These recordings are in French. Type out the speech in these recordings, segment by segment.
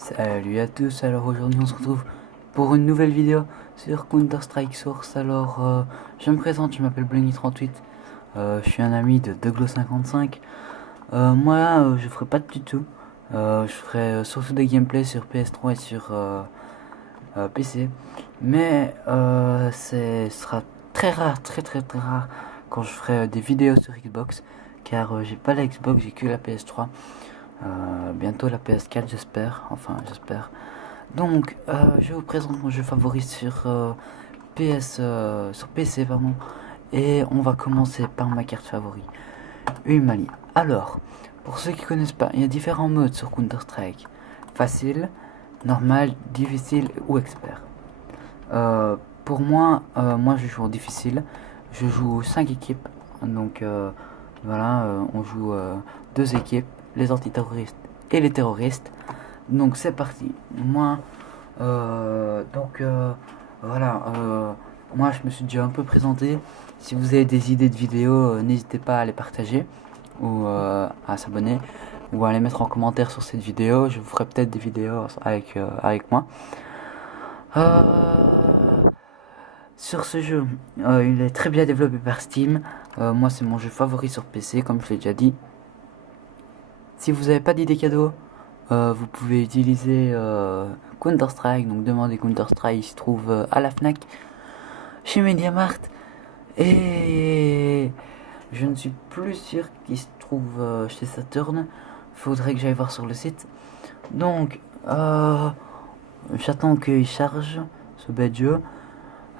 Salut à tous, alors aujourd'hui on se retrouve pour une nouvelle vidéo sur Counter-Strike Source. Alors je me présente, je m'appelle Blenny38, je suis un ami de Deglo55. Moi je ferai pas de tuto, je ferai surtout des gameplays sur PS3 et sur PC. Mais ce sera très rare, très rare quand je ferai des vidéos sur Xbox, car j'ai pas la Xbox, j'ai que la PS3. Bientôt la PS4 j'espère, enfin j'espère. Donc je vous présente mon jeu favori sur sur PC pardon. Et on va commencer par ma carte favorite, Humali. Alors, pour ceux qui connaissent pas, il y a différents modes sur Counter-Strike. Facile, normal, difficile ou expert. Pour moi, moi je joue en difficile. Je joue 5 équipes. Donc voilà, on joue 2 équipes, les antiterroristes et les terroristes. Donc c'est parti. Moi, voilà, moi je me suis déjà un peu présenté. Si vous avez des idées de vidéos, n'hésitez pas à les partager ou à s'abonner ou à les mettre en commentaire sur cette vidéo. Je vous ferai peut-être des vidéos avec moi. Sur ce jeu, il est très bien développé par Steam. Moi, c'est mon jeu favori sur PC, comme je l'ai déjà dit. Si vous n'avez pas d'idée cadeau, vous pouvez utiliser Counter-Strike. Donc, demandez Counter-Strike, il se trouve à la Fnac, chez MediaMarkt. Et je ne suis plus sûr qu'il se trouve chez Saturn. Faudrait que j'aille voir sur le site. Donc, j'attends qu'il charge ce bête jeu.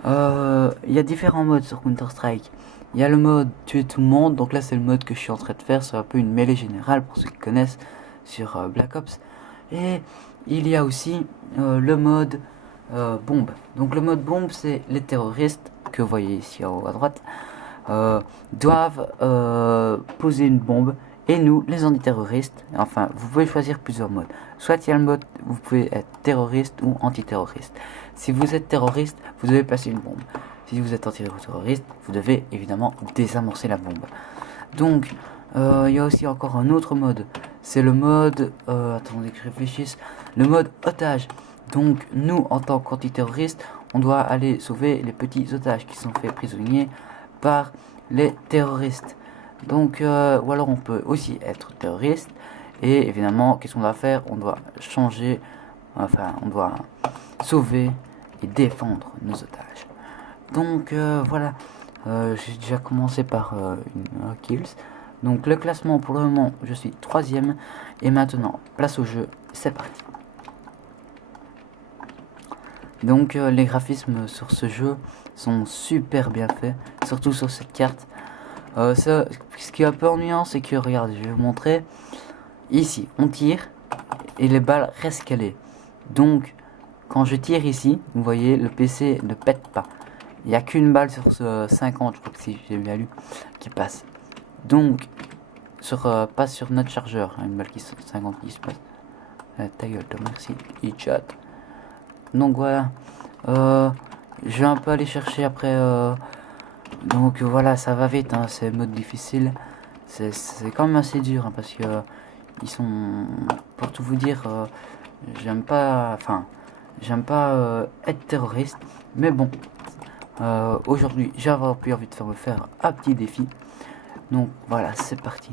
Il y a différents modes sur Counter-Strike. Il y a le mode tuer tout le monde, donc là c'est le mode que je suis en train de faire, c'est un peu une mêlée générale pour ceux qui connaissent sur Black Ops. Et il y a aussi le mode bombe. Donc le mode bombe, c'est les terroristes que vous voyez ici en haut à droite doivent poser une bombe. Et nous, les antiterroristes, enfin, vous pouvez choisir plusieurs modes. Soit il y a le mode, vous pouvez être terroriste ou antiterroriste. Si vous êtes terroriste, vous devez passer une bombe. Si vous êtes antiterroriste, vous devez évidemment désamorcer la bombe. Donc, il y a aussi encore un autre mode. C'est le mode, attendez que je réfléchisse, le mode otage. Donc, nous, en tant qu'antiterroristes, on doit aller sauver les petits otages qui sont faits prisonniers par les terroristes. Donc, ou alors on peut aussi être terroriste. Et évidemment, qu'est-ce qu'on doit faire? On doit changer, enfin, on doit sauver et défendre nos otages. Donc, voilà. J'ai déjà commencé par une kills. Donc, le classement pour le moment, je suis 3ème. Et maintenant, place au jeu, c'est parti. Donc, les graphismes sur ce jeu sont super bien faits, surtout sur cette carte. Ce qui est un peu ennuyant, c'est que, regardez, je vais vous montrer. Ici, on tire et les balles restent calées. Donc, quand je tire ici, vous voyez, le PC ne pète pas. Il n'y a qu'une balle sur ce 50, je crois que si j'ai bien lu, qui passe. Donc, pas sur notre chargeur, hein, une balle qui 50 qui se passe. Ta gueule, merci, e-chat. Donc voilà, je vais un peu aller chercher après. Donc voilà, ça va vite, hein, c'est mode difficile. C'est quand même assez dur, hein, parce que ils sont, pour tout vous dire, j'aime pas être terroriste, mais bon, aujourd'hui j'avais plus envie de me faire un petit défi. Donc voilà, c'est parti.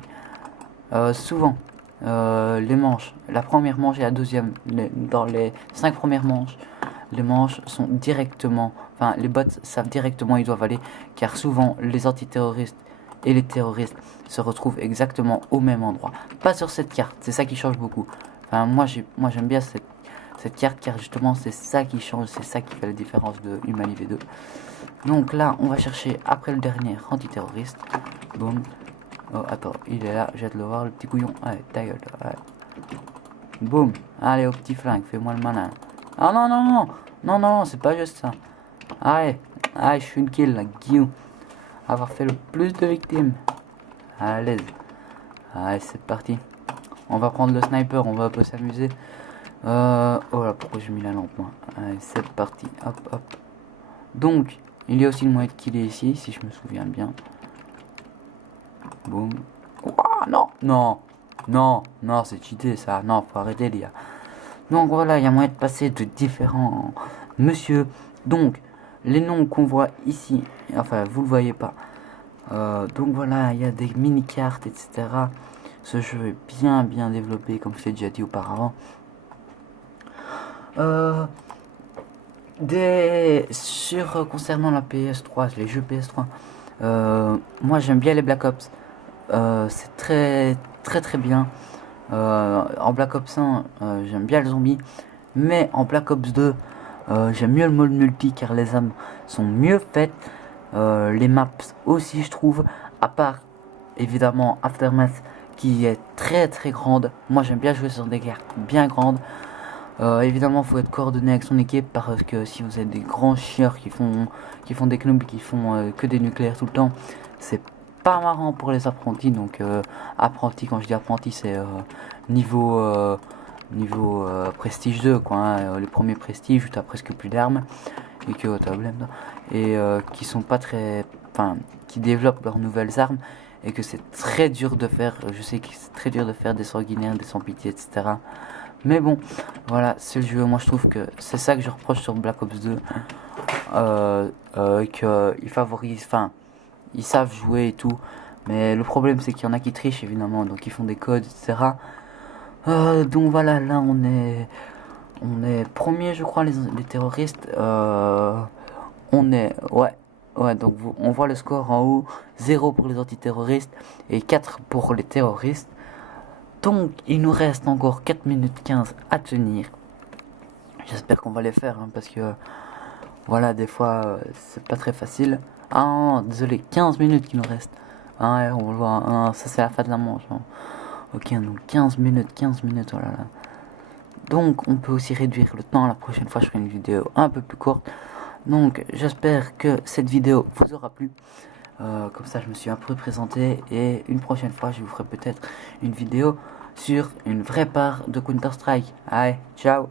Souvent, les manches, la première manche et la deuxième, dans les 5 premières manches, les manches sont directement, enfin les bots savent directement où ils doivent aller, car souvent les antiterroristes et les terroristes se retrouvent exactement au même endroit. Pas sur cette carte, c'est ça qui change beaucoup. Enfin moi j'aime bien cette carte, car justement c'est ça qui change, c'est ça qui fait la différence de Humali V2. Donc là on va chercher après le dernier antiterroriste. Boum. Oh attends, il est là, j'ai de le voir le petit couillon. Allez, ta gueule, allez. Boum. Allez au petit flingue, fais-moi le malin. Ah non non non. Non non, c'est pas juste ça. Allez, allez, je suis une kill là, Guillaume. Avoir fait le plus de victimes. Allez. Allez, c'est parti. On va prendre le sniper, on va un peu s'amuser. Oh là, pourquoi j'ai mis la lampe moi? Allez, c'est parti. Hop hop. Donc, il y a aussi le moyen de killer ici, si je me souviens bien. Boum. Ouah, non, non, non, non, c'est cheaté ça. Non, faut arrêter les gars. Donc voilà, il y a moyen de passer de différents monsieur. Donc, les noms qu'on voit ici, enfin, vous le voyez pas. Donc voilà, il y a des mini-cartes, etc. Ce jeu est bien développé, comme je l'ai déjà dit auparavant. Concernant la PS3, les jeux PS3, moi j'aime bien les Black Ops. C'est très bien. En Black Ops 1, j'aime bien le zombie. Mais en Black Ops 2, j'aime mieux le mode multi car les armes sont mieux faites. Les maps aussi, je trouve. À part, évidemment, Aftermath qui est très grande. Moi, j'aime bien jouer sur des cartes bien grandes. Évidemment, il faut être coordonné avec son équipe parce que si vous êtes des grands chieurs qui font des knobs, qui font que des nucléaires tout le temps, c'est pas marrant pour les apprentis. Donc, apprenti, quand je dis apprenti, c'est niveau prestige 2, quoi. Hein, les premiers prestiges où t'as presque plus d'armes et que t'as et qui sont pas très, enfin, qui développent leurs nouvelles armes et que c'est très dur de faire. Je sais que c'est très dur de faire des sanguinaires, des sans pitié, etc. Mais bon, voilà, c'est le jeu. Moi, je trouve que c'est ça que je reproche sur Black Ops 2. Qu'ils favorisent, enfin, ils savent jouer et tout. Mais le problème, c'est qu'il y en a qui trichent, évidemment. Donc, ils font des codes, etc. Donc, voilà, là, on est premier, je crois, les terroristes. Ouais, donc on voit le score en haut. 0 pour les antiterroristes et 4 pour les terroristes. Donc, il nous reste encore 4 minutes 15 à tenir. J'espère qu'on va les faire, hein, parce que, voilà, des fois, c'est pas très facile. Ah, non, désolé, 15 minutes qu'il nous reste. Ah, ouais, on le voit, ah, ça c'est la fin de la manche. Hein. Ok, donc 15 minutes, oh là là. Donc, on peut aussi réduire le temps. La prochaine fois, je ferai une vidéo un peu plus courte. Donc, j'espère que cette vidéo vous aura plu. Comme ça, je me suis un peu présenté. Et une prochaine fois, je vous ferai peut-être une vidéo sur une vraie part de Counter-Strike. Allez, ciao!